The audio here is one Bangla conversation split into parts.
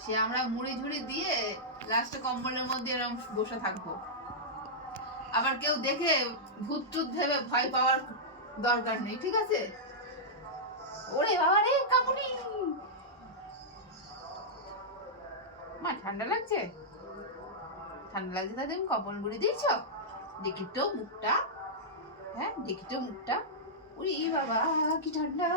সে আমরা মুড়ি ঝুড়ি দিয়ে লাস্টে কম্বলের মধ্যে এরকম বসে থাকব। আবার কেউ দেখে ভূত টুত ভেবে ভয় পাওয়ার দরকার নেই, ঠিক আছে? ওরে বাবা রে কাকুনি মা, ঠান্ডা লাগছে? ঠান্ডা লাগছে তাই তুমি কম্বল মুড়ি দিয়েছ? দেখি তো মুখটা। হ্যাঁ দেখি তো মুখটা। ওরে বাবা, কি ঠান্ডা!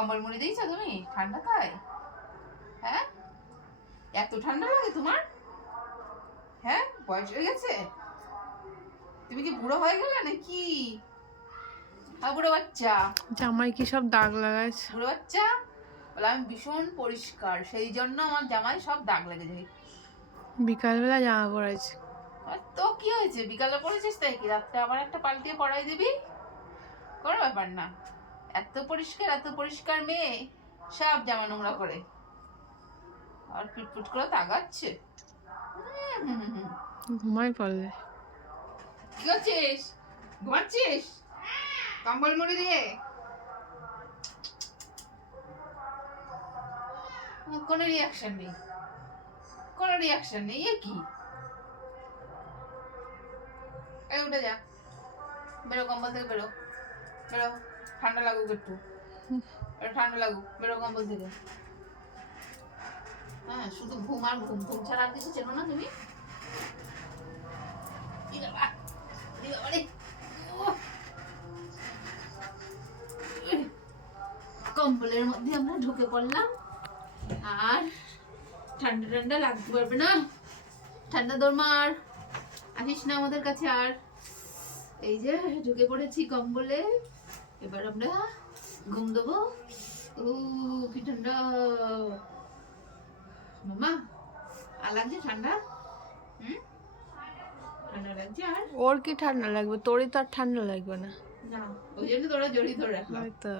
কম্বল মুড়ি দিয়েছ তুমি? ঠান্ডা তাই? হ্যাঁ? এত ঠান্ডা লাগে তোমার? হ্যাঁ? বয়স হয়ে গেছে? তুমি কি বুড়ো হয়ে গেলে নাকি? হ্যাঁ বুড়ো বাচ্চা। জামাই কি সব দাগ লাগাইছে? বুড়ো বাচ্চা? বলে আমি ভীষণ পরিষ্কার। সেই জন্য আমার জামায় সব দাগ লেগে যায় বিকালবেলা জামা আর তো কি হয়েছে? বিকালে পড়েছিস তাই কি? রাত্রে আবার একটা পাল্টিয়ে পড়াই দিবি? কোনো ব্যাপার না। এত পরিষ্কার এত পরিষ্কার মেয়ে সব জামা নোংরা করে। আর ফুটফুট করে তাগাচ্ছে। ঘুমাই পড়লে কি করছিস? ঘুমাচ্ছিস? কম্বল মুড়ি দিয়ে। কোনো রিয়াকশন নেই। কোনো রিয়াকশন নেই এ কি? এই উঠে যা। বেরো কম্বল থেকে বেরো। বেরো। ঠান্ডা লাগুক একটু। ঠান্ডা লাগুক বেরো কম্বল থেকে। হ্যাঁ শুধু ঘুম আর ঘুম। ঘুম ছাড়া আর কিছু চেনো না তুমি। কম্বলের মধ্যে আমরা ঢুকে পড়লাম। আর ঠান্ডা ঠান্ডা লাগতে পারবে না। ঠান্ডা দরমার আসিস না আমাদের কাছে আর। এই যে ঢুকে পড়েছি কম্বলে। এবার আমরা ঘুম দেবো। ও কি ঠান্ডা। মামা আর লাগছে ঠান্ডা? হুম? ঠান্ডা লাগছে আর? ওর কি ঠান্ডা লাগবে? তোরই তো আর ঠান্ডা লাগবে না। না ওই জন্য তোরা জড়িয়ে ধরে রাখলাম। হয়তো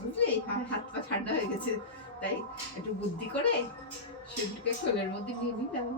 বুঝলি? আমার হাত পা ঠান্ডা হয়ে গেছে। তাই একটু বুদ্ধি করে সেগুলোকে খোলের মধ্যে নিয়ে নিলাম।